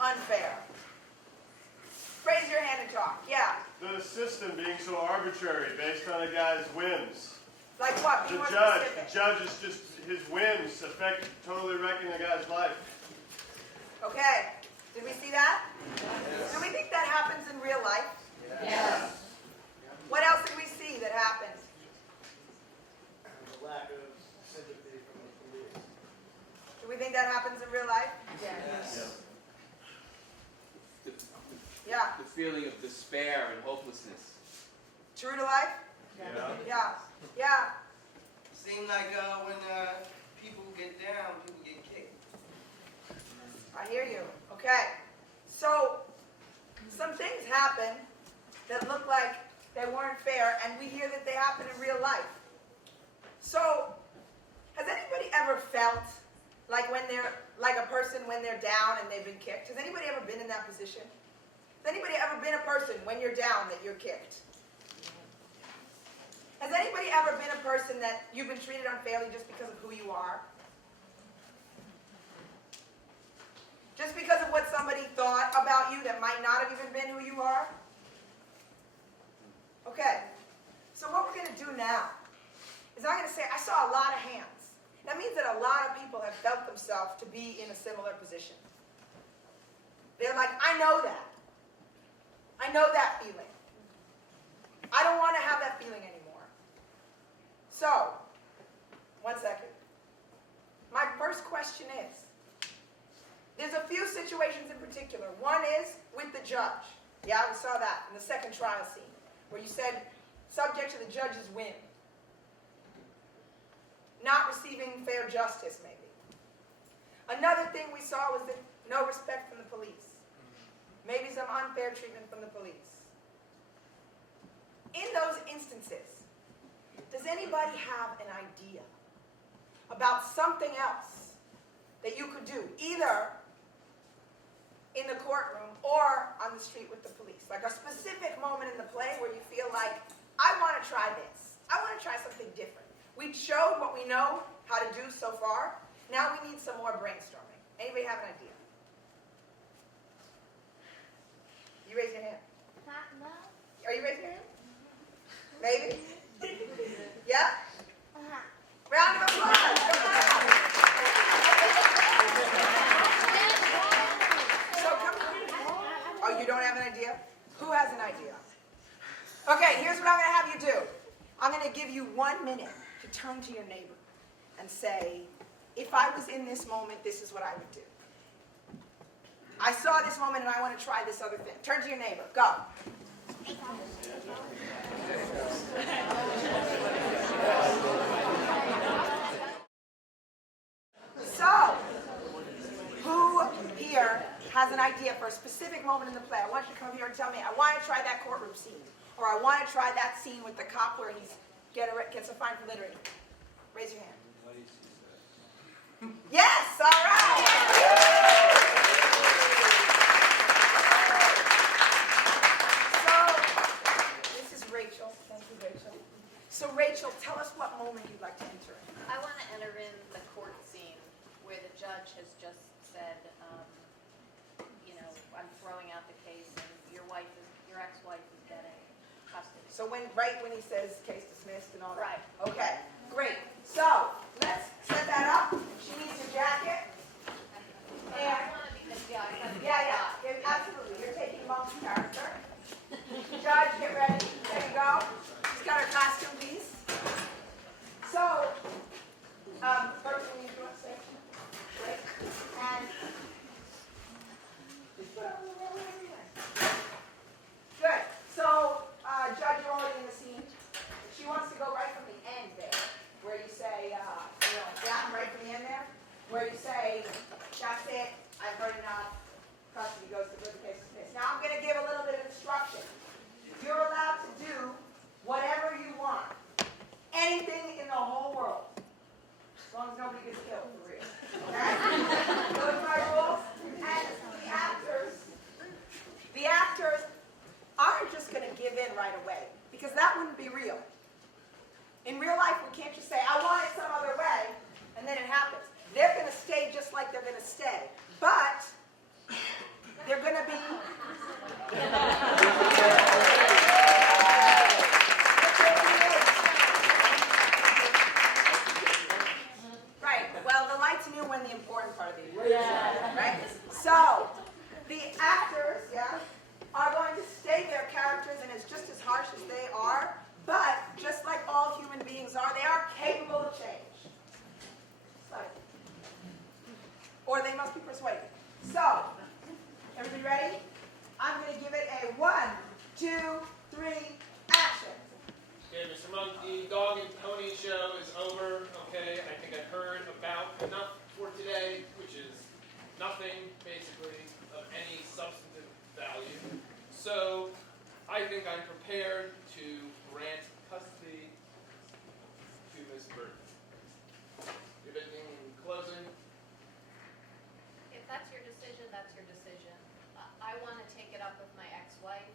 unfair? Raise your hand and talk. Yeah. The system being so arbitrary based on a guy's whims. Like what? Be The more judge specific. is just, his whims affect totally wrecking the guy's life. Okay. Did we see that? Yes. Do we think that happens in real life? Yes. What else did we see that happens? The lack of sympathy from the police. Do we think that happens in real life? Yes. Yeah. The feeling of despair and hopelessness. True to life? Yeah. Yeah. Yeah. Seems like when people get down, people get kicked. I hear you. Okay. So, some things happen that look like they weren't fair, and we hear that they happen in real life. So, has anybody ever felt like a person when they're down and they've been kicked? Has anybody ever been in that position? Has anybody ever been a person when you're down that you're kicked? Has anybody ever been a person that you've been treated unfairly just because of who you are? Just because of what somebody thought about you that might not have even been who you are? Okay, so what we're going to do now is I'm going to say, I saw a lot of hands. That means that a lot of people have felt themselves to be in a similar position. They're like, I know that. I know that feeling. I don't want to have that feeling anymore. So, 1 second. My first question is, there's a few situations in particular. One is with the judge. Yeah, we saw that in the second trial scene, where you said, subject to the judge's whim. Not receiving fair justice, maybe. Another thing we saw was that no respect from the police. Maybe some unfair treatment from the police. In those instances, does anybody have an idea about something else that you could do, either in the courtroom or on the street with the police? Like a specific moment in the play where you feel like, I want to try this. I want to try something different. We showed what we know how to do so far. Now we need some more brainstorming. Anybody have an idea? You raise your hand. No. Are you raising your hand? Maybe? Yeah? Round of applause. Come on. So come on. Oh, you don't have an idea? Who has an idea? Okay, here's what I'm going to have you do. I'm going to give you 1 minute to turn to your neighbor and say, if I was in this moment, this is what I would do. I saw this moment and I want to try this other thing. Turn to your neighbor. Go. So, who here has an idea for a specific moment in the play? I want you to come up here and tell me, I want to try that courtroom scene. Or I want to try that scene with the cop where he gets a fine for littering. Raise your hand. Yes, all right. So, this is Rachel. Thank you, Rachel. So, Rachel, tell us what moment you'd like to enter in. I want to enter in the court scene where the judge has just said, I'm throwing out the case and your ex-wife is getting custody. So right when he says case dismissed and all that? Right. Okay, great. So, let's set that up. She needs your jacket. I want to because, Yeah, absolutely. You're taking mom's character. Judge, get ready. There you go. She's got her costume piece. So, first we need to do a section. Great. And just put on the roll everywhere. Good. So, Judge, you're already in the scene. She wants to go right from the end there, where you say, The actors, yeah, are going to stay their characters and it's just as harsh as they are, but just like all human beings are, they are capable of change. Or they must be persuaded. So, everybody ready? I'm going to give it a 1, 2, 3, action. Okay, Mr. Monk, the dog and pony show is over. Okay, I think I've heard about enough for today, which is nothing, basically, of any substantive value. So, I think I'm prepared to grant custody to Ms. Burton. Do you have anything in closing? If that's your decision, that's your decision. I want to take it up with my ex-wife.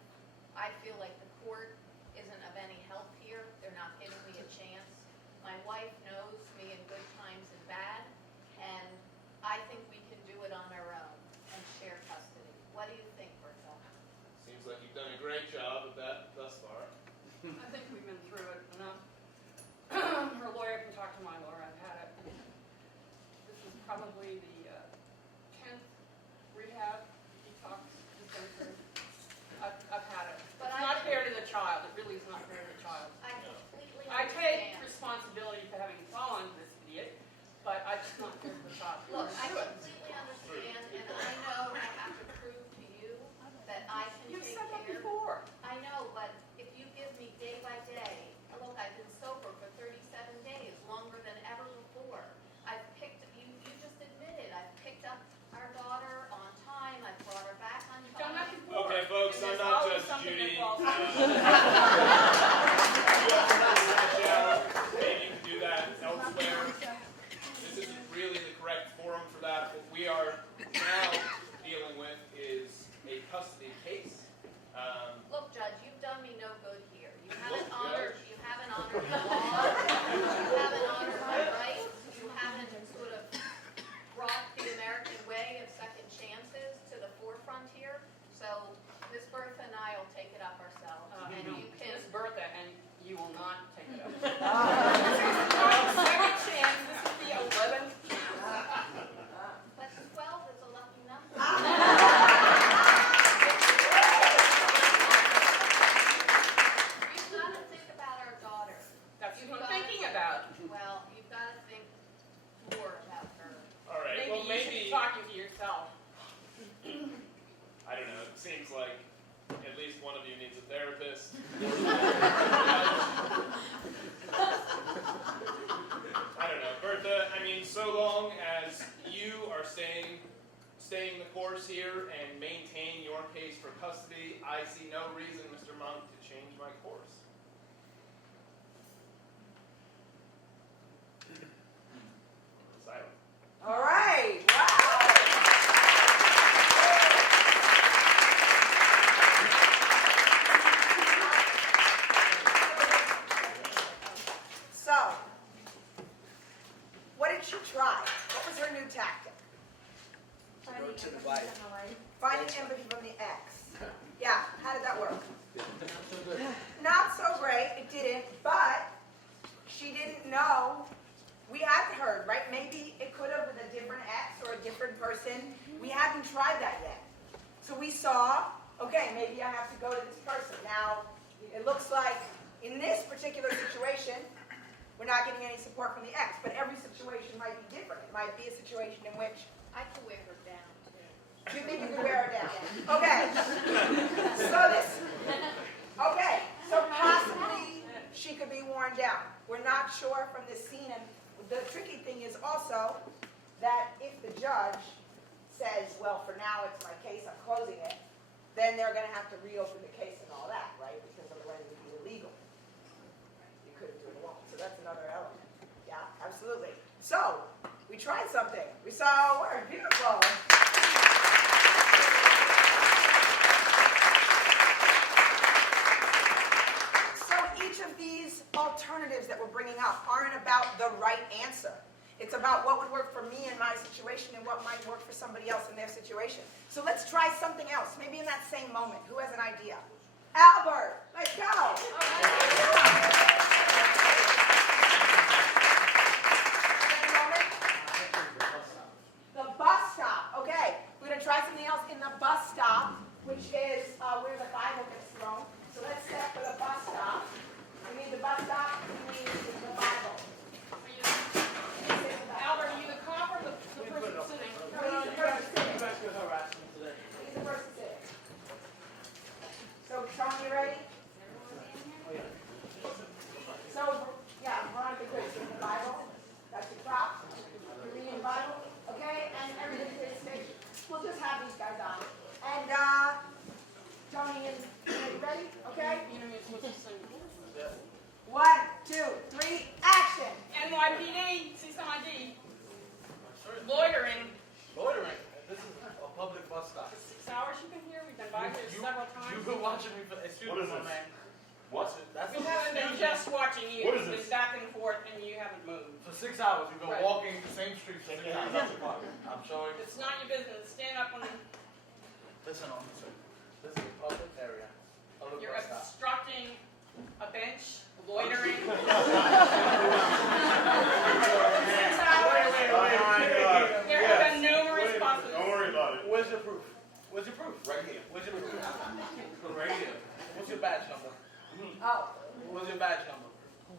I feel like the court isn't of any help here. They're not giving me a chance. My wife knows me in good times and bad, and I think we can do it on our own and share custody. What do you think, Bertha? Seems like you've done a great job of that thus far. I think we've been through it enough. Her lawyer can talk to my lawyer. I've had it. This is probably the 10th rehab detox we've been through. I've had it. But It's not fair to the child. It really is not fair to the child. I completely I take understand. responsibility for having fallen this idiot, but it's not fair to the child. Look, I Do it. completely understand, and I know I have to prove to you that I can You've take said that care. before. I know, but if you give me day by day, look, I've been sober for 37 days, longer than ever before. You just admitted, I've picked up our daughter on time, I've brought her back on You've done that time. before. Okay, folks, And I'm there's not always Judge something Judy. that falls You through. maybe you can do that elsewhere. This isn't really the correct forum for that. What we are now dealing with is a custody case. Look, Judge, you've done me no good here. You haven't Look, honored Judge. the law, you haven't honored my rights, you haven't sort of brought the American way of second chances to the forefront here. So Miss Bertha and I will take it up ourselves, and you can. Miss Bertha, and you will not take it up. Second chance. This is the 11th. But 12 is a lucky number. You've got to think about our daughter. That's You've what got- I'm thinking about. Well, you've got to think more about her. All right. Maybe Well, you should be talking to yourself. I don't know. It seems like at least one of you needs a therapist. I don't know, Bertha. I mean, so long as you are staying the course here and maintain your case for custody, I see no reason, Mr. Monk, to change my course. Silent. All right. Wow. So, what did she try? What was her new tactic? Go to the bike. Finding empathy from the ex. Yeah, how did that work? Not so great, it didn't, but she didn't know. We hadn't heard, right? Maybe it could have with a different ex or a different person. We hadn't tried that yet. So we saw, okay, maybe I have to go to this person. Now, it looks like in this particular situation, we're not getting any support from the ex, but every situation might be different. It might be a situation in which I can wear her down, too. you think you can wear her down. Okay. So possibly she could be worn down. We're not sure from this scene. And the tricky thing is also that if the judge says, well, for now it's my case, I'm closing it, then they're going to have to reopen the case and all that, right? Because otherwise it would be illegal. You couldn't do it alone. So that's another element. Yeah, absolutely. So we tried something. We saw a word. Beautiful. So each of these alternatives that we're bringing up aren't about the right answer. It's about what would work for me in my situation and what might work for somebody else in their situation. So let's try something else, maybe in that same moment. Who has an idea? Albert, let's go. Same moment? The bus stop. Okay, we're going to try something else in the bus stop, which is where the Bible gets thrown. So let's set for the bus stop. We need the bus stop, we need the Bible. Albert, are you the cop or the person sitting? No, he's the person sitting. You guys could harass me today. He's the person sitting. So, Tony, you ready? Oh, yeah. So, yeah, Veronica, good. So the Bible, that's your prop. You're reading the Bible, okay? And everybody stays station. We'll just have these guys on. And, Tony, and you ready? Okay? You know you're supposed to sing. 1, 2, 3, action! NYPD, see some ID. Loitering. Loitering. This is a public bus stop. 6 hours you've been here. We've been by here several times. You've been watching me for, excuse What me, is my this? man. What? That's We haven't been just watching you. What is We've this? been back and forth, and you haven't moved. For 6 hours, we've been Right. walking the same streets for 6 hours. I'm showing. It's not your business. Stand up when Listen, officer. This is a public area. Public you're bus stop. obstructing a bench, loitering. 6 Wait, hours. wait. There have been numerous buses. Don't worry about it. Where's your proof? Where's your proof? Right here. Where's your proof? Right here. What's your badge number? Oh, What's your badge number?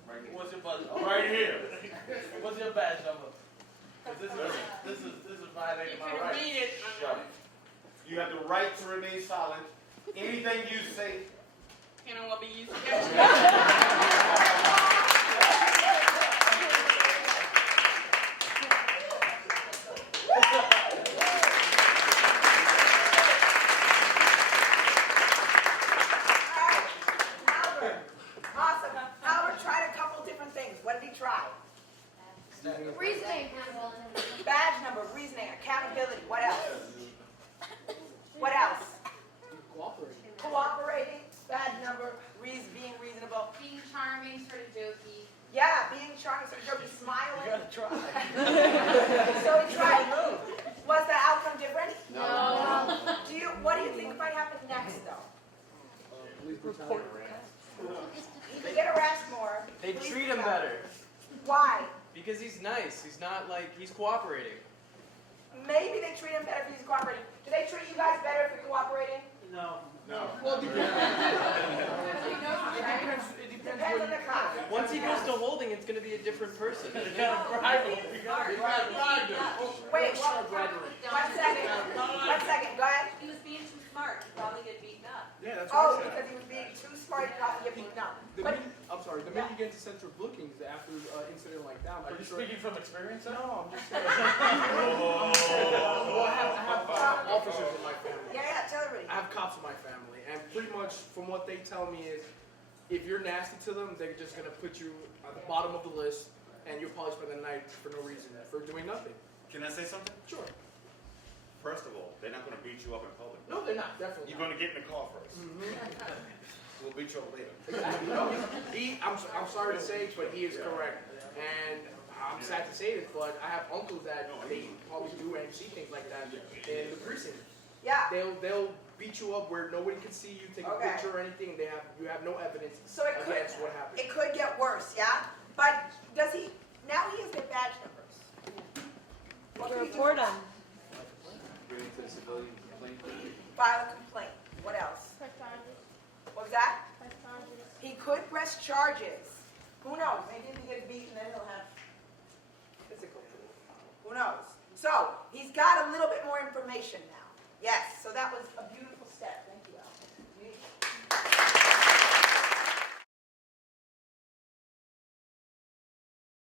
Right here. What's your badge? Right here. What's your badge number? 'Cause this is violating You my can rights. read it. Shut it. You have the right to remain silent. Anything you say. You know, will be used against you. alright. Albert. Awesome. Albert tried a couple different things. What did he try? Reasoning. Badge number, reasoning, accountability. What else? What else? Cooperating. Badge number, being reasonable. Being charming, sort of jokey. Yeah, being charming, so you'll be smiling. You gotta try. So he tried. Was the outcome different? No. What do you think might happen next, though? He could get harassed more. They Police treat him brutality. better Why? because he's nice. He's not like he's cooperating. Maybe they treat him better if he's cooperating. Do they treat you guys better if you're cooperating? No. No. Well, it depends. Depends on the cop. Once he goes to holding, it's going to be a different person. You gotta bribe him. You gotta bribe him. Wait, one second. 1 second. Go ahead. He was being too smart, he'd probably get beaten up. Yeah, that's Oh, what I said. because he was being too smart to probably get beaten up. The But minute, I'm sorry, the minute you get into central bookings after an incident like that, I'm Are you pretty sure. speaking from experience? Sir? No, I'm just saying. Oh. Well, I have officers in my family. yeah, tell everybody. I have cops in my family, and pretty much from what they tell me is, if you're nasty to them, they're just gonna put you at the bottom of the list, and you'll probably spend the night for no reason, for doing nothing. Can I say something? Sure. First of all, they're not going to beat you up in public. No, they're not. Definitely. You're going to get in the car first. We'll beat you up later. Exactly. No, I'm sorry to say, but he is correct. And I'm sad to say this, but I have uncles that they probably do and see things like that in the precinct. Yeah. They'll beat you up where nobody can see you, take a Okay. picture or anything. You have no evidence So it could, against what happened. it could get worse, yeah? But does he, now he has their badge numbers. What can he do? Report him. Bring it to the civilian complaint. File a complaint. What else? What was that? He could press charges. Who knows? Maybe if he gets beaten, then he'll have physical proof. Who knows? So, he's got a little bit more information now. Yes, so that was